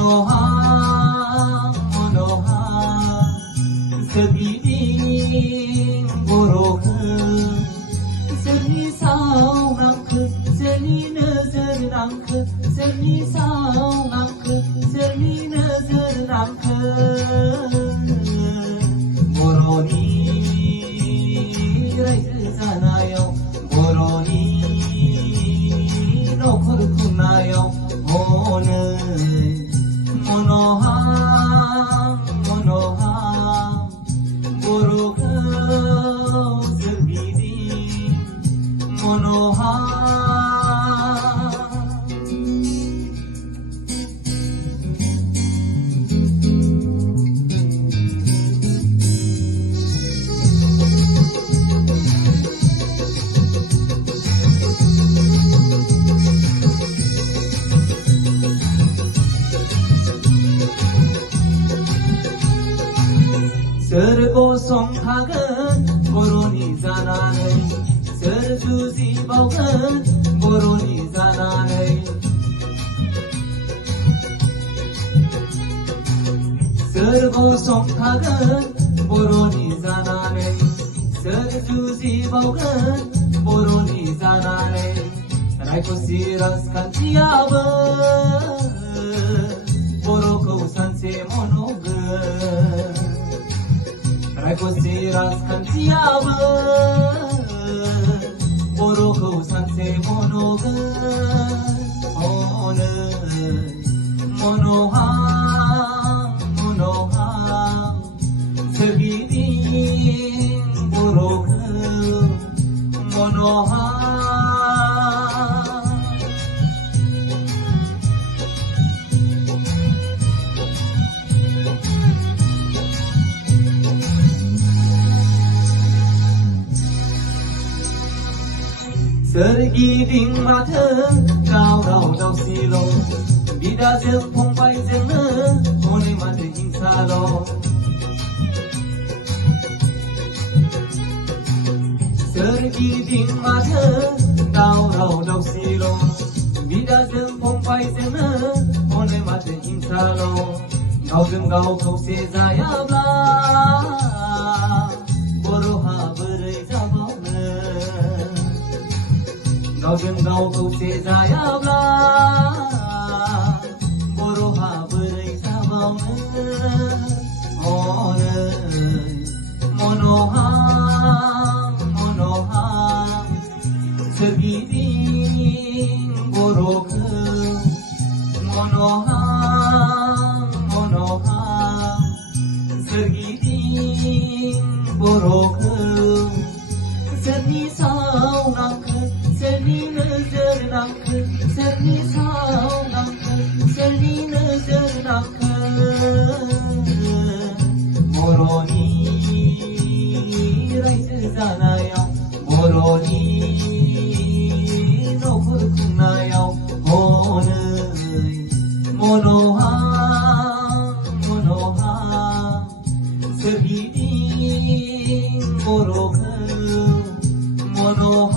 Monohang, monohang, sebiding burukh, seni sao nangk, seni nazar nangk, seni sao nangk, seni nazar nangk, boroni raise zanayo, boroni nokhur kunayo, hone. Monohang, monohang, burukh sebiding monohang. Sergo songhagan boroni zananai, serjuzi baugan boroni zananai. Sergo songhagan boroni zananai, serjuzi baugan boroni zananai. Raiko siras kantiaba, boroko sanse monogan. Raiko siras kantiaba, boroko sanse monogan. Honai, monohang, monohang, sebiding burukh monohang. Sergiding mateng kau rau silo, bida jeng pongpai jengna hone mate hingsalo. Sergiding mateng kau rau silo, bida jeng pongpai jengna hone mate hingsalo. Gau jeng gau khause jayabla, boroha boरै जाबावनो. गावजों गाव खौसे जायाब्ला बर'हा बोरै जाबावनो. हनै monohang, monohang, सोरगिदिं बर'खौ monohang, monohang, सोरगिदिं बर'खौ सोरनि साव नांखो, सोरनि नोजोर नांखो, सोरनि साव नांखो, सोरनि नोजोर नांखो. बर'नि रायजो जानायाव, बर'नि न'खर खुंनायाव हनै monohang, monohang, सोरगिदिं बर'खौ monohang.